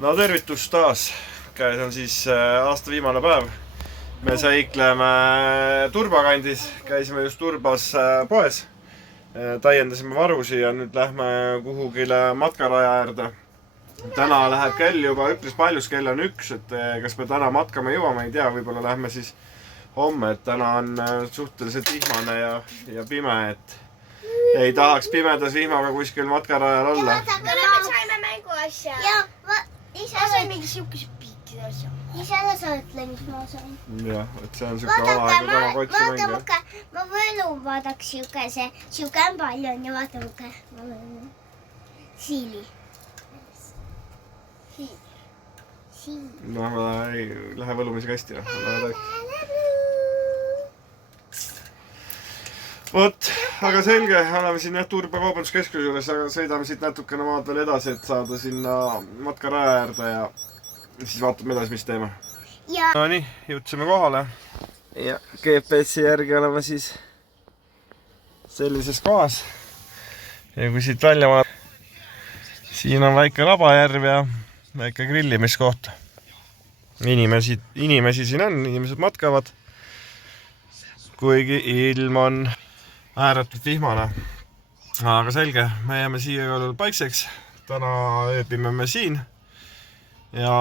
No tervitus taas. Käes on siis aasta viimane päev. Me seikleme Turba kandis. Käisime just Turbas poes. Täiendasime varusi ja nüüd lähme kuhugile matkaraja äärde. Täna läheb kell juba üpris paljus, kell on 1, et kas me täna matkama jõuame, ei tea, võib-olla lähme siis homme, et täna on suhteliselt vihmane ja pime, et ei tahaks pimedas vihmaga kuskil matkarajal olla. Me saime mänguasja. Ma sain mingi siukese piikide asja. Ise sa ütle, mis ma sain. Jah, et see on siuke omaegu tema kotsimäng. Vaata, ma võlun vaadaks siuke on palju on ja vaata muke. Ma võlun. Siili. No, ei lähe võlumisega hästi. Vot, aga selge, oleme siin Turba kaubanduskeskuse juures, aga sõidame siit natukene maad veel edasi, et saada sinna matkaraja äärde ja siis vaatame edasi, mis teeme. No nii, jõudsime kohale ja GPS-i järgi oleme siis sellises kohas. Ja kui siit välja vaatame, siin on väike labajärv ja väike grillimiskoht. Inimesi siin on, inimesed matkavad, kuigi ilm on ääretult vihmane. Aga selge, me jääme siia joolul paikseks. Täna ööbime me siin ja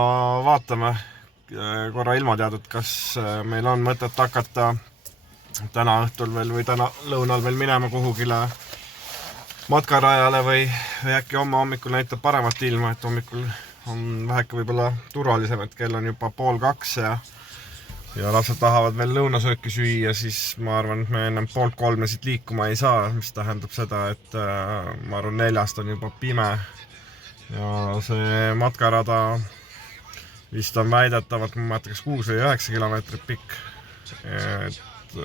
vaatame korra ilmateadet, kas meil on mõtet hakata täna õhtul veel või täna lõunal veel minema kuhugile matkarajale või äkki homme hommikul näitab paremat ilma, et hommikul on väheke võib-olla turvalisem, et kell on juba 1:30 ja lapsed tahavad veel lõunasööki süüa, siis ma arvan, et me ennem 2:30 siit liikuma ei saa, mis tähendab seda, et ma arvan 4 on juba pime ja see matkarada vist on väidetavalt, ma mäletan, kas 6 või 9 kilomeetrit pikk. Et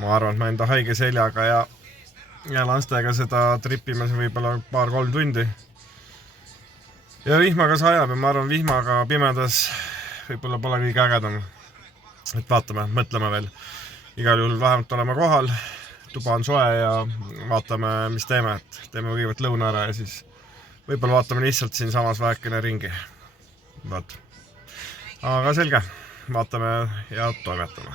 ma arvan, et ma enda haige seljaga ja lastega seda tripime võib-olla 2-3 tundi. Ja vihmaga sajab ja ma arvan, vihmaga pimedas võib-olla pole kõige ägedam. Et vaatame, mõtleme veel. Igal juhul vähemalt oleme kohal, tuba on soe ja vaatame, mis teeme. Et teeme kõigepealt lõuna ära ja siis võib-olla vaatame lihtsalt siin samas vähekene ringi. Vaat. Aga selge, vaatame ja toimetame.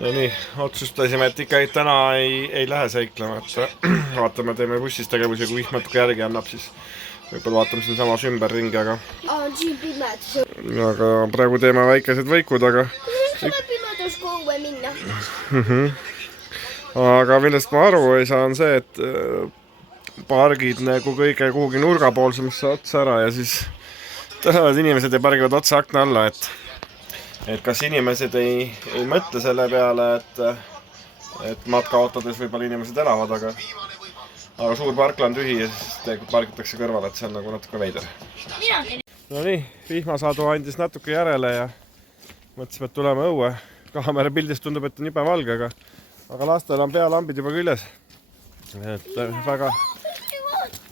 Ja nii, otsustasime, et ikka täna ei lähe seiklema, et vaatame, teeme bussis tegevusi, kui vihm natuke järgi annab, siis võib-olla vaatame siin samas ümber ringi, aga On siin pimedas. aga praegu teeme väikesed võikud, aga Kuidas saame pimedas kohe minna? aga millest ma aru ei saa, on see, et pargid nagu kõige kuhugi nurgapoolsemasse otsa ära ja siis tulevad inimesed ja pargivad otsa akna alla, et kas inimesed ei mõtle selle peale, et matkaautodes võib-olla inimesed elavad, aga suur parkla on tühi ja siis tegelikult pargitakse kõrvale, et see on nagu natuke veider. No nii, vihmasaadu andis natuke järele ja mõtlesime, et tuleme õue. Kaamera pildist tundub, et on jube valge, aga lastel on pealambid juba küljes. Et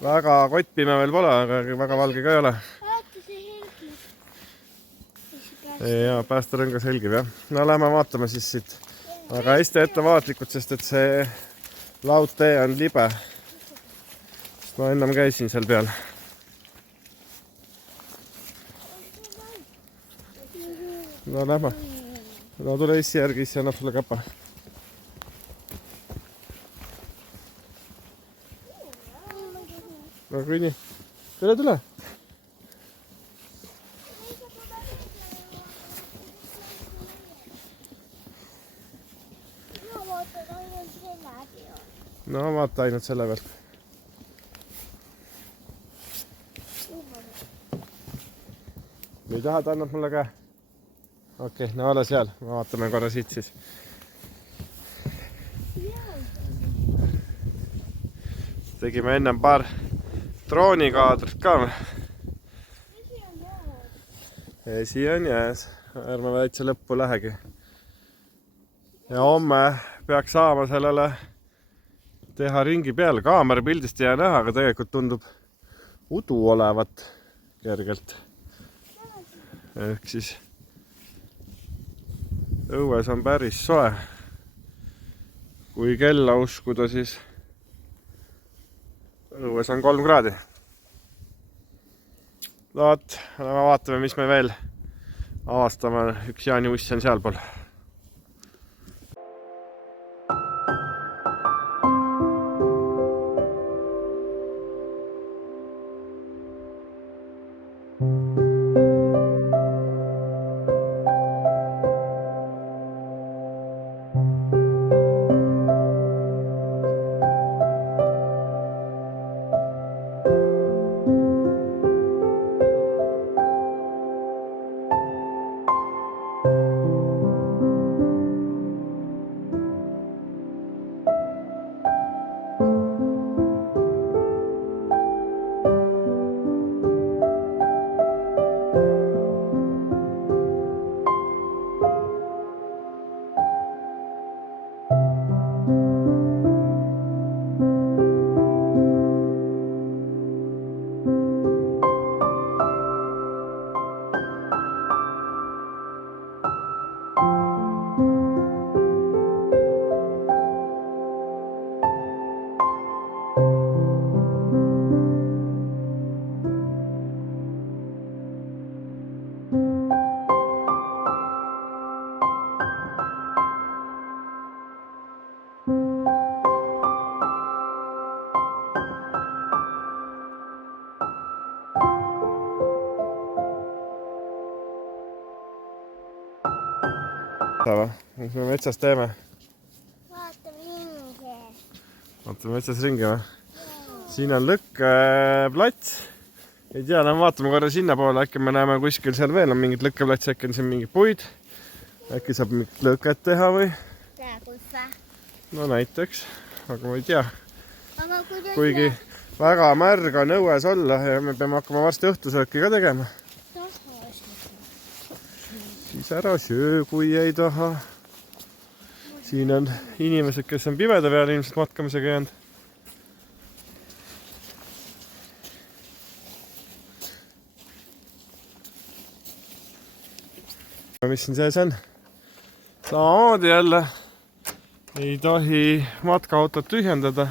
väga kottpime veel pole, aga väga valge ka ei ole. Ja päästerõnga selgib, jah. No lähme vaatame siis siit. Aga hästi ettevaatlikud, sest et see laudtee on libe. Ma ennem käisin seal peal. No lähme. No tule issi järgi, issi annab sulle käpa. No kui nii. Tule. No vaata ainult selle pealt. Või tahad, annab mulle käe? Okei, no ole seal. Vaatame korra siit siis. Tegime ennem paar droonikaadrit ka. Esi on jääs. Ärme väitse lõppu lähegi. Ja homme peaks saama sellele teha ringi peale. Kaamera pildist ei jää näha, aga tegelikult udu olevat kergelt. Ehk siis õues on päris soe. Kui kella uskuda, siis õues on 3 kraadi. Vaat, vaatame, mis me veel avastame. Üks Jaani uss on sealpool. Mis me metsas teeme? Vaatame metsas ringi või? Siin on lõkkeplats. Ei tea, vaatame korra sinna poole, äkki me näeme kuskil seal veel on mingid lõkkeplats, äkki on siin mingi puid. Äkki saab mingit lõket teha või? No näiteks, aga ma ei tea. Kuigi väga märg on õues olla ja me peame hakkama varsti õhtusööki ka tegema. Siis ära söö, kui ei taha. Siin on inimesed, kes on pimeda peal ilmselt matkamisega jäänud. Mis siin sees on? Samamoodi jälle ei tohi matkaautot tühjendada.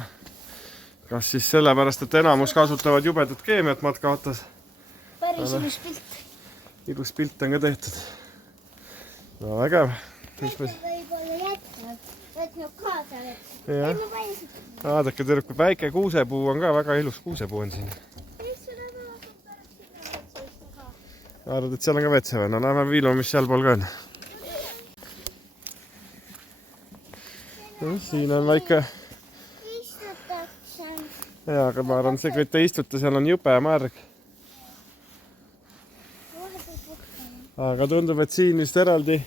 Kas siis sellepärast, et enamus kasutavad jubedat keemiat matkaautos? Päris ilus pilt. Ilus pilt on ka tehtud. No vägev. Võib-olla jätnud kaasa. Vaadake tüdruku päike, kuusepuu on ka väga ilus. Kuusepuu on siin. Arvad, et seal on ka vetse või? No lähme viiluma, mis seal pool ka on. No, siin on väike... Ja, aga ma arvan, see, kui te istute, seal on jube märg. Aga tundub, et siin vist eraldi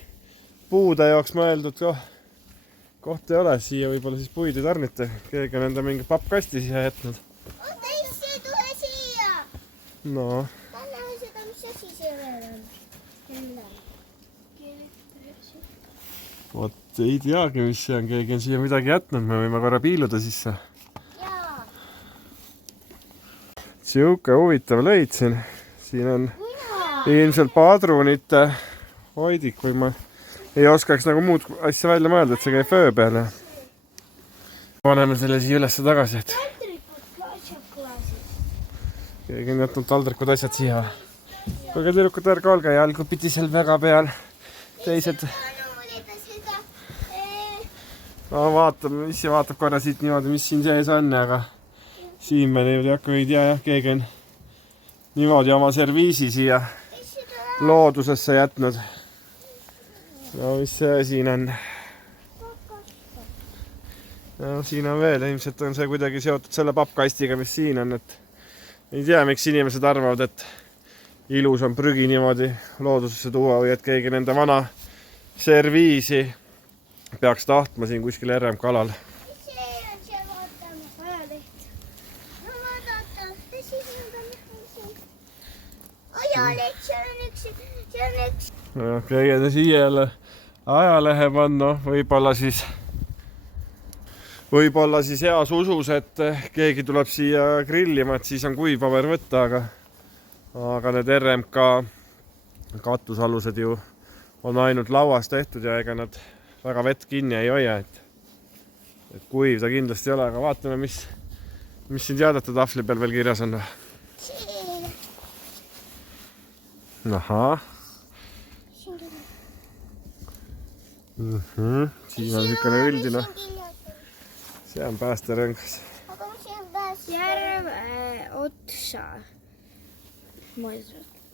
puude jaoks mõeldud koht ei ole. Siia võib-olla siis puid ei tarnita. Keegi on enda mingi pappkasti siia jätnud. Oota, see tule siia! No. Ma näen seda, mis asi see veel on. Vot ei teagi, mis see on. Keegi on siia midagi jätnud. Me võime korra piiluda sisse. Jaa. Siuke huvitav leid siin. Siin on ilmselt padrunite hoidik või ma ei oskaks nagu muud asja välja mõelda, et see käib vöö peale. Paneme selle siia üles tagasi, et keegi on jätnud taldrikud asjad siia. Kuulge tüdrukud, ärge olge jalgu pidi seal väga peal. Teised. No vaatame, mis see vaatab korra siit niimoodi, mis siin sees on, aga siin me ei tea, jah, keegi on niimoodi oma serviisi siia loodusesse jätnud. No mis see siin on? No siin on veel, ilmselt on see kuidagi seotud selle pappkastiga, mis siin on, et ei tea, miks inimesed arvavad, et ilus on prügi niimoodi loodusesse tuua või et keegi nende vana serviisi peaks tahtma siin kuskil RMK alal. Keegi siia jälle ajalehe panna, võib-olla siis võib-olla siis heas usus, et keegi tuleb siia grillima, et siis on kuivpaber võtta, aga need RMK katusalused ju on ainult lauas tehtud ja ega nad väga vett kinni ei hoia, et kuiv ta kindlasti ei ole, aga vaatame, mis siin teadete tahvli peal veel kirjas on. Ahah. Siin on niisugune üldine. See on päästerõngas. Aga mis siin on päästerõngas? Järve otsa.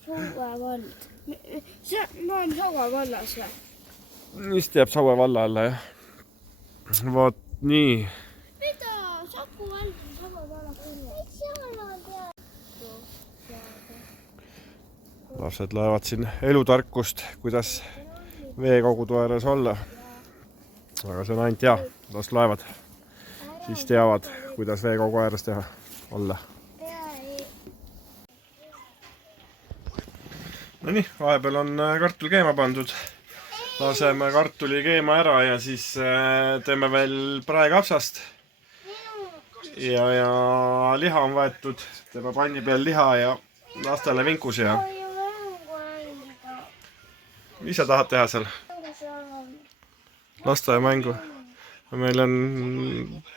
Saue vald. Ma olen Saue vallas või? Vist jääb Saue valla alla, jah. Vaat nii. Mida? Saku vald on Saue valla kõrval. Miks seal on teada? Lapsed loevad siin elutarkust, kuidas veekogude ääres olla. Aga see on ainult hea, las loevad. Siis teavad, kuidas veekogu ääres teha olla. No nii, vahepeal on kartul keema pandud. Laseme kartuli keema ära ja siis teeme veel praekapsast. Ja liha on võetud. Teeme panni peal liha ja lastele vinkus ja... Mis sa tahad teha seal? Lasteaiamängu. Meil on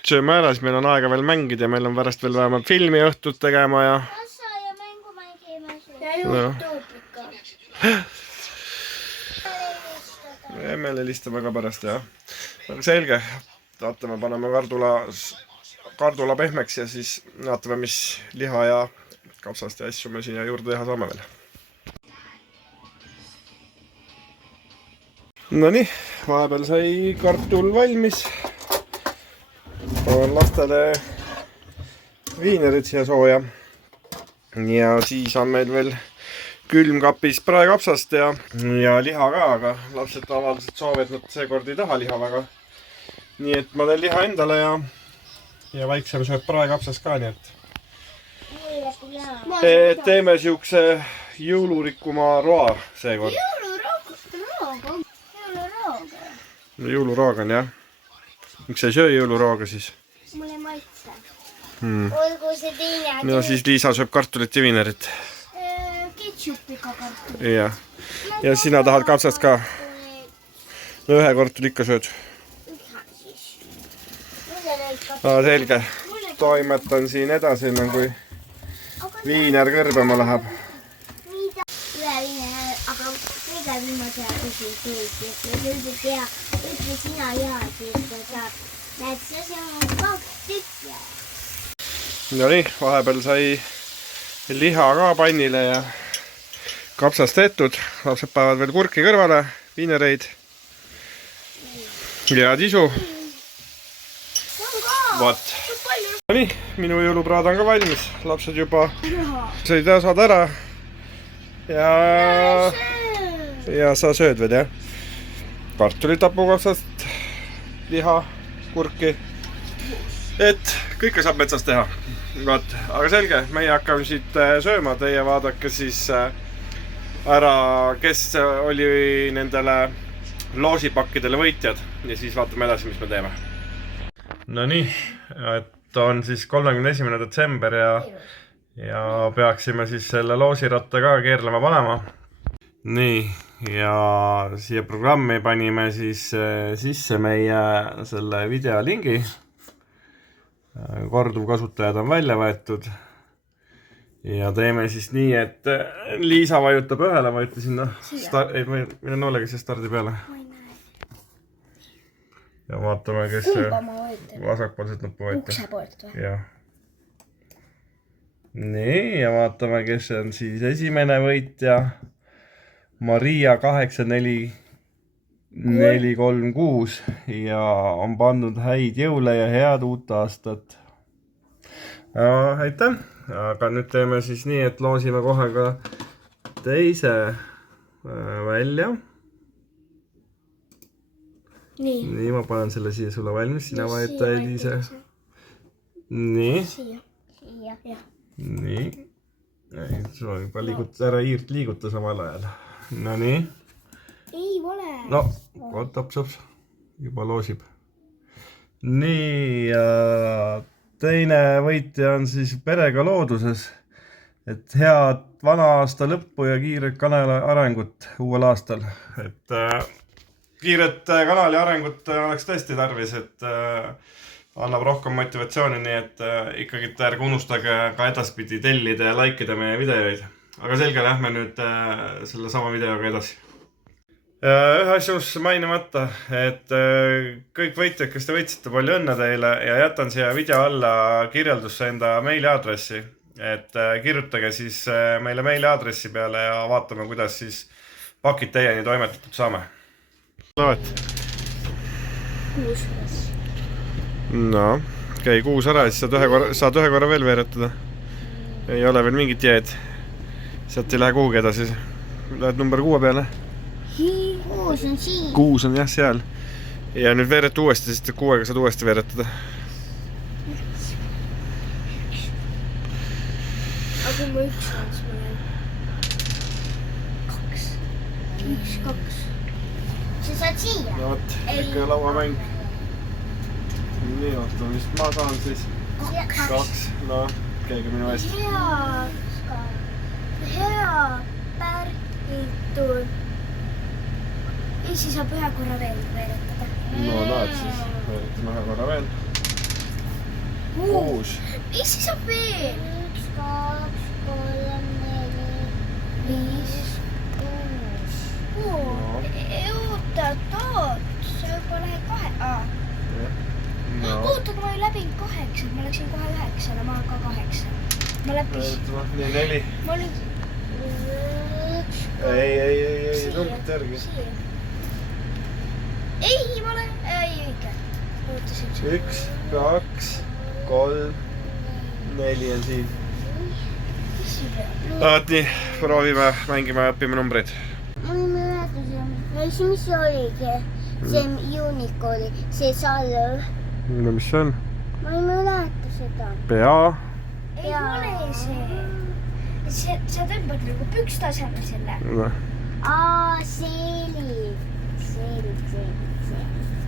sööme ära, siis meil on aega veel mängida ja meil on pärast veel vähemalt filmi õhtut tegema ja... Lasteaiamängu mängime ja YouTube ikka. Me helistame ka pärast, jah. Aga selge. Vaatame, paneme kardula pehmeks ja siis vaatame, mis liha ja kapsast ja asju me siia juurde teha saame veel. Nonii, vahepeal sai kartul valmis. Panen lastele viinerid siia sooja. Ja siis on meil veel külmkapis praekapsast ja liha ka, aga lapsed tavaliselt soovivad, et nad seekord ei taha liha väga. Nii et ma teen liha endale ja väiksem sööb praekapsast ka, nii et teeme siukse jõulurikkuma roa seekord. Jõulurooga on, jah. Miks sa ei söö jõulurooga siis? Mul ei maitse. Olgu see teine. Ja siis Liisa sööb kartulit ja viinerit. Ketšupiga kartulit. Ja sina tahad kapsast ka? No ühe kartul ikka sööd. Selge. Toimetan siin edasi, enne kui viiner kõrbema läheb. Ühe viiner, aga kõige viimase küsis, et tea, ütle sina ja siis sa näed, see on 2 tükki. No nii, vahepeal sai liha ka pannile ja kapsast tehtud. Lapsed päevad veel kurki kõrvale, viinereid ja tisu. Vaat. No nii, minu jõulupraad on ka valmis. Lapsed juba sõid osad ära. Ja sa sööd veel, jah? Kartulitapukapsast, liha, kurki. Et kõike saab metsas teha. Vaat, aga selge, meie hakkame siit sööma. Teie vaadake siis ära, kes oli nendele loosipakkidele võitjad. Ja siis vaatame edasi, mis me teeme. No nii, et on siis 31. detsember ja peaksime siis selle loosiratta ka keerlema panema. Nii, ja siia programmi panime siis sisse meie selle videolingi. Korduvkasutajad on välja võetud. Ja teeme siis nii, et Liisa vajutab ühele, vajuta sinna. Ei, mine noolega siia stardi peale. Ja vaatame, kes vasakpoolset nuppu vajutab. Ukse poolt või? Jah. Nii, ja vaatame, kes on siis esimene võitja. Maria 84436 ja on pandud häid jõule ja head uut aastat. Aitäh! Aga nüüd teeme siis nii, et loosime kohe ka teise välja. Nii, ma panen selle siia sulle valmis. Sina vajuta Eliise. Nii. Nii. Sul on juba ära iirt liiguta samal ajal. No nii. Ei ole. No, taps-taps. Juba loosib. nii, ja teine võitja on siis perega looduses. Et head vana aasta lõppu ja kiiret kanali arengut uuel aastal. Et kiiret kanali arengut oleks tõesti tarvis, et annab rohkem motivatsiooni, nii et ikkagi ärge unustage ka edaspidi tellida ja likeida meie videoid. Aga selge, lähme nüüd selle sama videoga edasi. Ühe asja unustasin mainimata, et kõik võitjad, kes te võitsite, palju õnne teile ja jätan siia video alla kirjeldusse enda meiliaadressi. Et kirjutage siis meile meiliaadressi peale ja vaatame, kuidas siis pakid teieni toimetatud saame. Loed? 6. No, käi 6 ära ja siis saad ühe korra veel veeretada. Ei ole veel mingit jäed. Sealt ei lähe kuhugi edasi. Lähed number 6 peale. 6 on siin. 6 on jah seal. Ja nüüd veereta uuesti, sest 6-ga saad uuesti veeretada. Aga kui ma 1 on, siis ma olen 2. 1, 2. Sa saad siia? No vot, ikka lauamäng. Nii, oota, mis ma saan siis? 2. No, käige minu eest. Hea pärgitud. Ja siis saab ühe korra veel veeretada. No näed siis, veeretame ühe korra veel. 6. Ja siis saab veel. 1, 2, 3, 4, 5, 6. Oota, sa juba lähed 2. No. Oota, kui ma ei läbinud 8, ma läksin kohe 9, ma olen ka 8. Ma läbisin. Nii, 4. Ma olin... Ei, numbrit järgi. Ei, ma olen... Ei, õige. 1, 2, 3, 4 on siin. Nii, proovime, mängime, õpime numbreid. Ma ei mäleta see, mis see oligi? See unicorn, see salv. No mis see on? Ma ei mäleta seda. Pea. Ei ole see. Sa tõmbad nagu pükstasemel selle. See.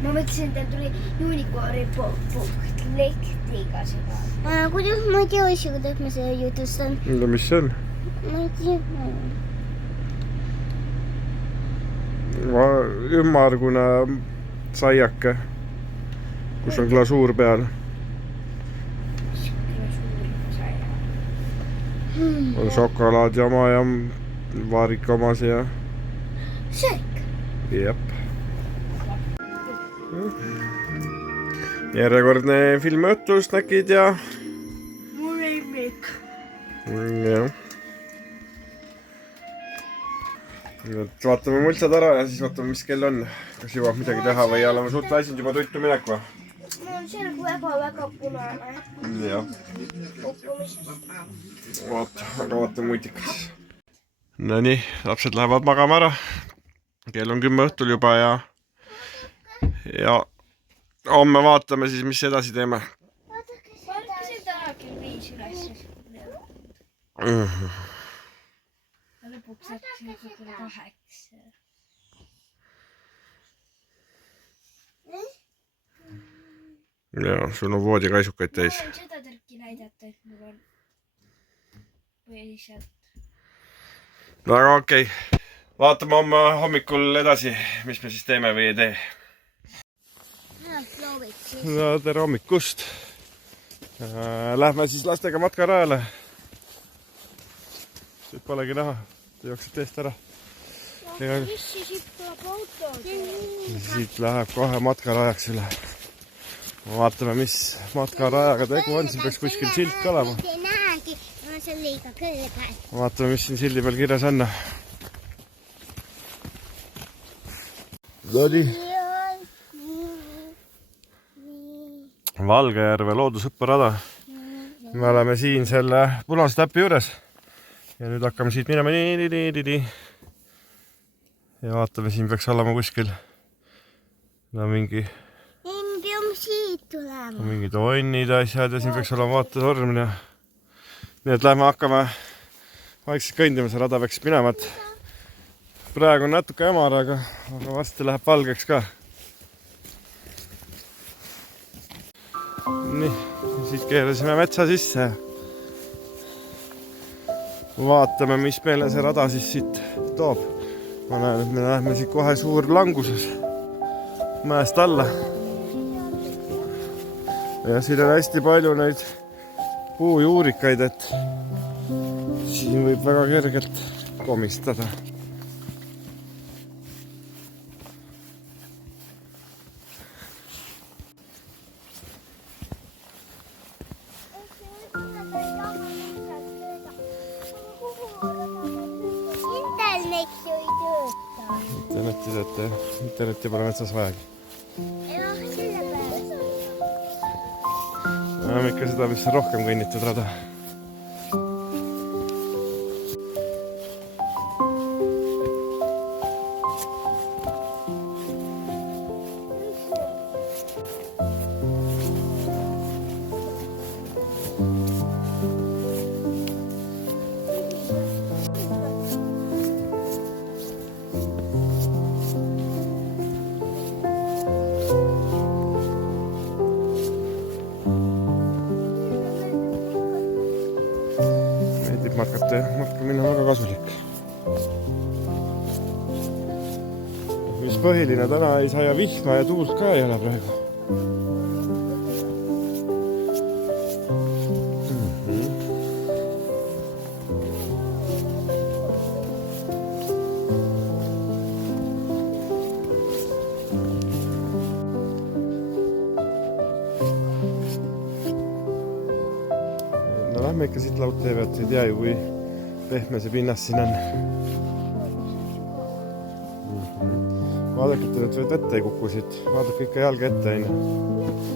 Ma mõtlesin, et tuli unicorni lehtiga seda. Kuidas ma ei tea asja, kuidas ma seda jutustan? No mis see on? Ma ei tea. Ümmargune saiake, kus on glasuur peal. On šokolaadjama ja vaarikamas ja... Söök. Jep. Järjekordne filmiõhtu, snäkid ja... Mul ei mik. Jah. Nüüd vaatame multsad ära ja siis vaatame, mis kell on. Kas jõuab midagi teha või oleme suurt väsinud juba tuttu minek või? Mul on selg väga punane. Jah. Uppumises. Aga vaatame multikas. No nii, lapsed lähevad magama ära. Kell on 10 õhtul juba ja homme vaatame siis, mis edasi teeme. Vaatasin täna küll 5 üles. Lõpuks hakkasin küll 8. Ja, sul on voodikaisukaid täis. Ma võin seda tõrki näidata, et mul on põhiselt. No aga okei. Vaatame homme hommikul edasi, mis me siis teeme või ei tee. No, tere hommikust. Lähme siis lastega matkarajale. Siit polegi näha. Te jooksed teest ära. Siit läheb kohe matkarajaks üle. Vaatame, mis matkarajaga tegu on. Siin peaks kuskil silt ka olema. Vaatame, mis siin sildi peal kirjas on. Nonii. Valgejärve loodusõpperada. Me oleme siin selle punase täppi juures. Ja nüüd hakkame siit minema nii. Ja vaatame, siin peaks olema kuskil mingi... Me peame siit tulema. Mingid onnid asjad ja siin peaks olema vaatetorm. Nii et lähme hakkame vaikselt kõndima, see rada peaks minema. Praegu on natuke hämar, aga varsti läheb valgeks ka. nii, siis keerasime metsa sisse. Vaatame, mis meile see rada siis siit toob. Ma näen, et me läheme siit kohe suur languses mäest alla. Ja siin on hästi palju neid puujuurikaid, et siin võib väga kergelt komistada. Internetti pole metsas vajagi. Näeme ikka seda, mis on rohkem kõnnitud rada. Matkamine on väga kasulik. Mis põhiline, täna ei saa vihma ja tuult ka ei ole praegu. No lähme ikka siit laudtee pealt, ei tea ju, kui pehme see pinnas siin on. Vaadake, et nüüd vette ei kuku siit. Vaadake ikka jalga ette, aina.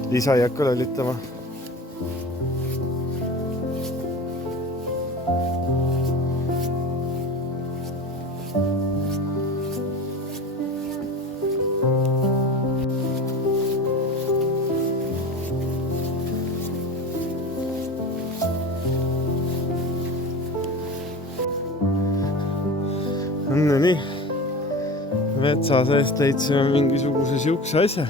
Liisa ei hakka lollitama. No nii, metsa seest leidsime mingisuguse siukse asja.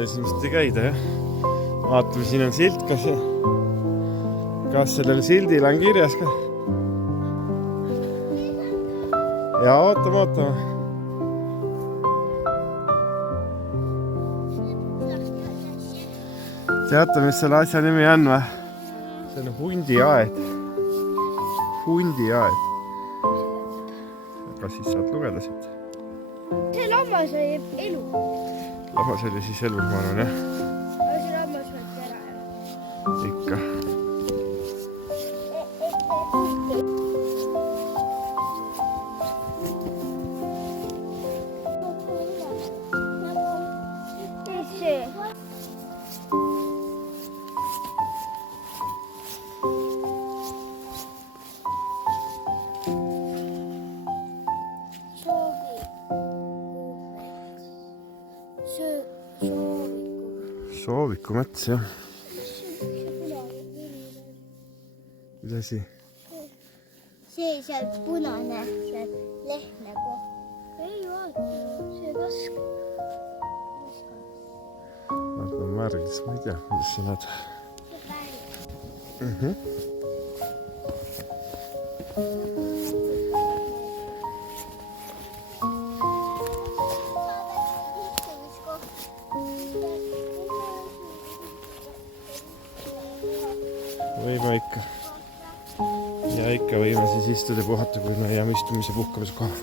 Esimest ei käida, jah. Vaatame, siin on silt, kas sellel sildil on kirjas ka. Ja ootame. Teate, mis selle asja nimi on või? See on hundiaed. Hundiaed. Kas siis saad lugeda siit? See lammas oli elu. Lammas oli siis elus, ma arvan, jah? Aga see lammas võeti ära, jah? Ikka. Mis see? Soovikumets, jah. Mis asi? See seal punane, seal lehme koht. Ei vaata, see kask. Vaata märgis, ma ei tea, mis sa näed. See päev. Võime ikka. Ja ikka võime siis istuda ja puhata, kui me jääme istumise puhkamise koha.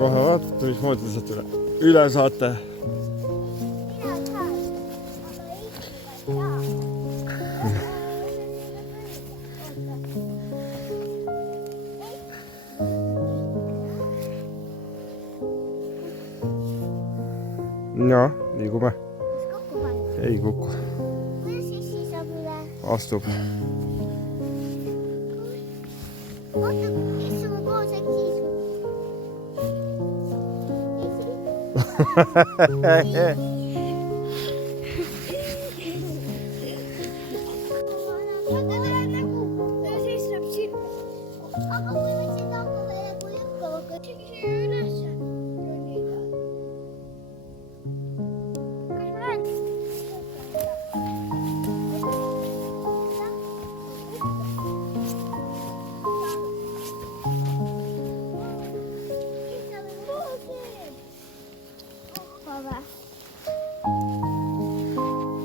kohe vaatate, mismoodi te saate üle saate. Mina saan, aga Eestiga ei saa. Ja, liigume. Mis kokku panna? Ei kuku. Kuidas Sissi saab üle? Astub. Oota, istume koos äkki isu. Aga kui me seda hakkame nagu lükkama, siis üles. Kas ma lähen? Vaba.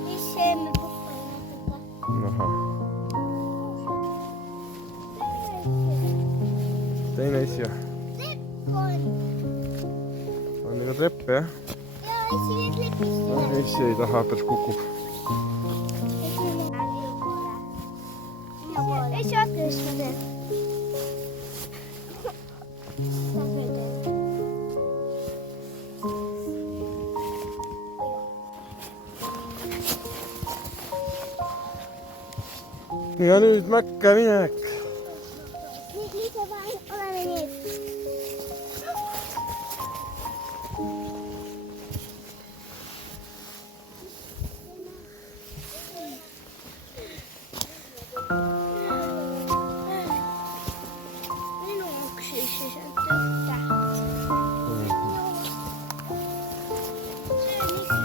Mis see me puhkame natuke? Ahah. Teine esi. Lepp on. On nagu trepp, jah? Ja esi need lepist üle. Esi ei taha, päris kukub. Esi vaata, mis ma teen. Ja nüüd mäkke minek. Nüüd Liisa oleme need. Minu jaoks siis on täht. See on ise.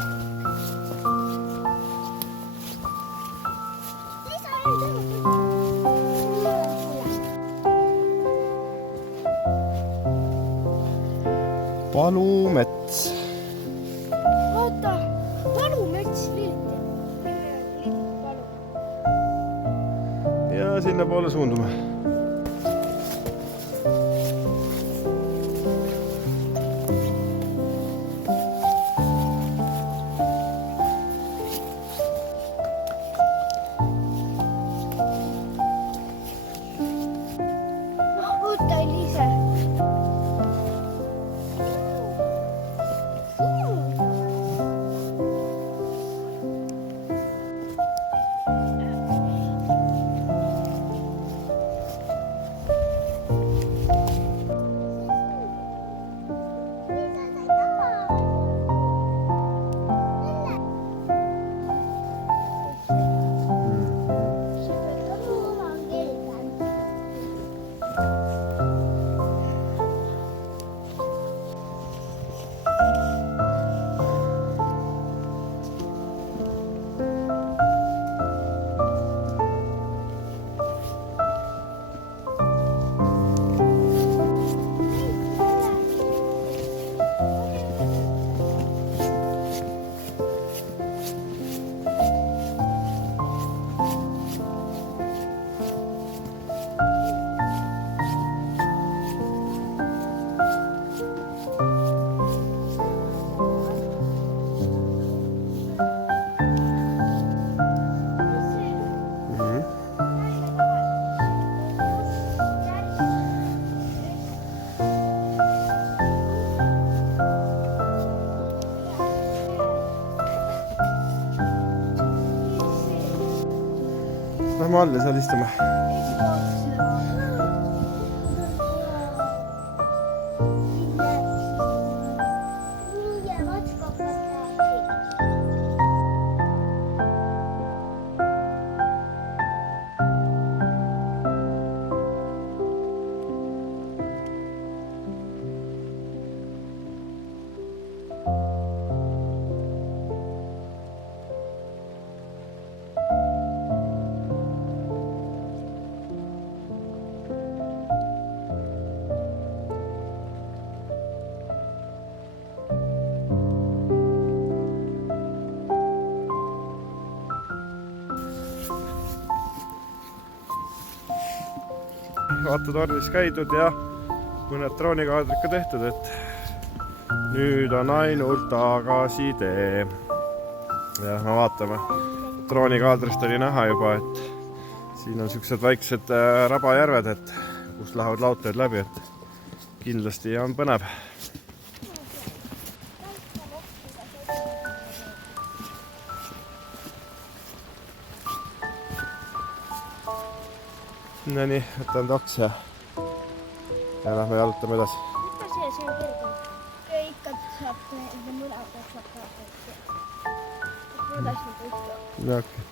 Liisa on tõmmata. Palumets. Oota, palumets Lilti. Palu. Ja sinna poole suundume. Oota, Liisa. Lähme alla, seal istume. vaata tornis käidud ja mõned droonikaadrid ka tehtud, et nüüd on ainult tagasitee. Ja me vaatame, droonikaadrast oli näha juba, et siin on siuksed väiksed rabajärved, et kust lähevad lautteed läbi, et kindlasti on põnev. No nii, võtan taks ja lähme jalutame edasi. Mitä se sen kertoo? Ikka saab enda mõlemad saab ka. Kuidas nüüd üldse? No, okei.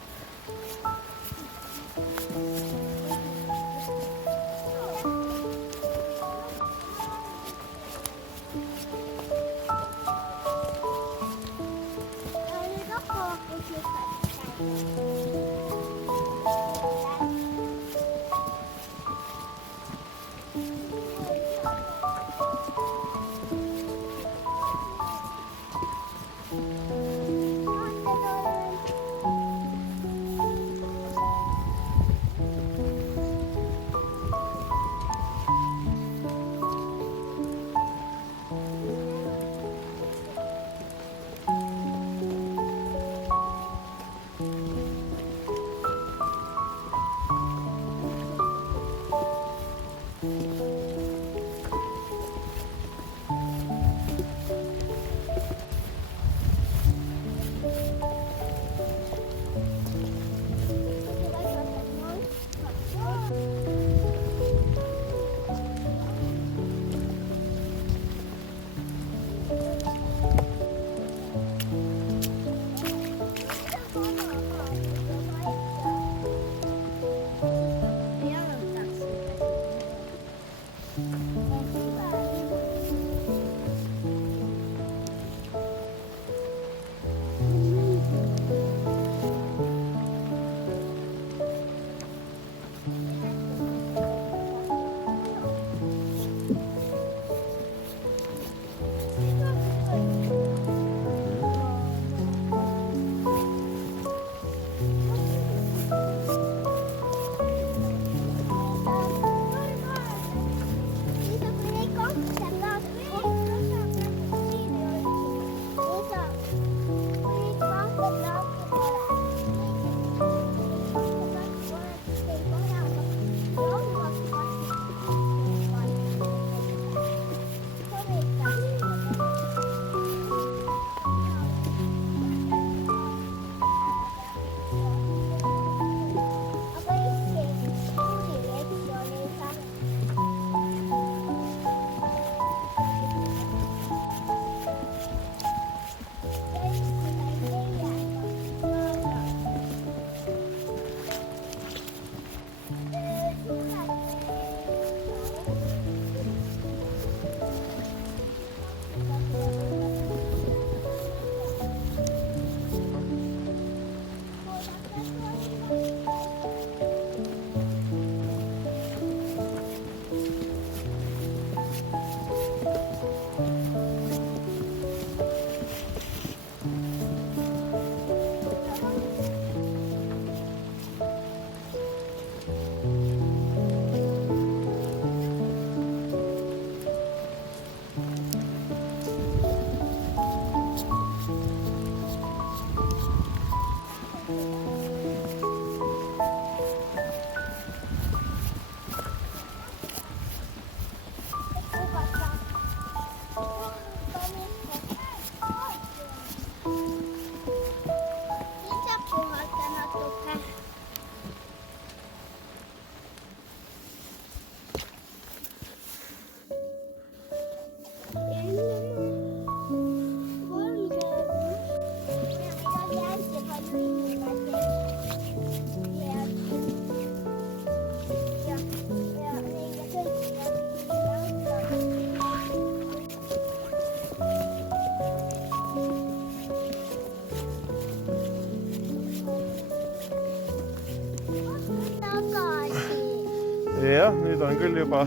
Jah, nüüd on küll juba,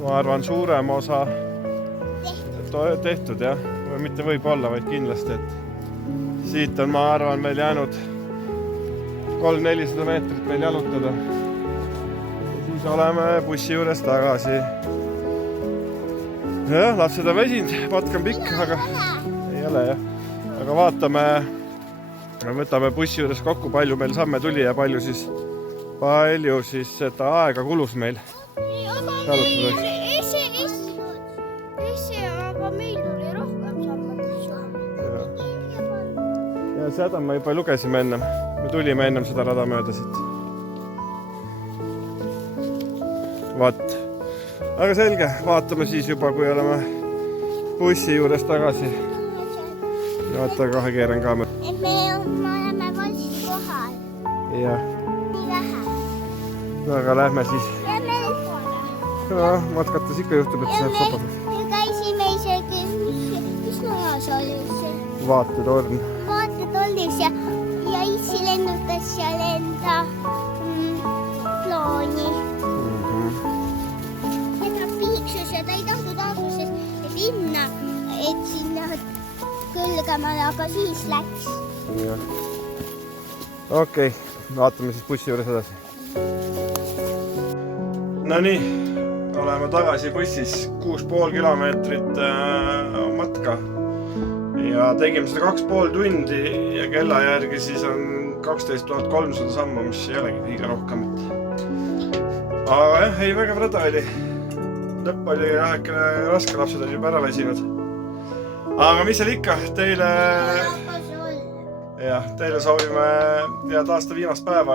ma arvan, suurem osa tehtud, jah. Või mitte võib-olla, vaid kindlasti, et siit on, ma arvan, meil jäänud 300-400 meetrit meil jalutada. Ja siis oleme bussi juures tagasi. jah, lapsed on väsinud, matk on pikk, aga ei ole jah. Aga vaatame, võtame bussi juures kokku, palju meil samme tuli ja palju siis seda aega kulus meil. Aga meil tuli rohkem samme. Ja seda me juba lugesime ennem. Me tulime ennem seda rada mööda siit. Vaat. Aga selge, vaatame siis juba, kui oleme bussi juures tagasi. Vaata, kohe keeran kaamera. Me oleme valmis kohal. Jah. Nii vähe. No aga lähme siis. Lähme kohale. No, matkates ikka juhtub, et saab sopata. Me käisime isegi, mis nojas oli see? Vaatetorn. Vaatetornis ja issi lennutas seal enda klooni. Ja ta piiksus ja ta ei tahtnud aasusest minna, et sinna kõlgemale, aga siis läks. Jah. Okei, vaatame siis bussi juures edasi. No nii, oleme tagasi bussis 6,5 kilomeetrit matka. Ja tegime seda 2,5 tundi ja kella järgi siis on 12 300 sammu, mis ei olegi kõige rohkem. Aga jah, ei väga rada oli. Lõpp oli äkki raske, lapsed oli juba ära väsinud. Aga mis seal ikka, teile soovime head aasta viimast päeva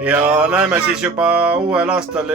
ja näeme siis juba uuel aastal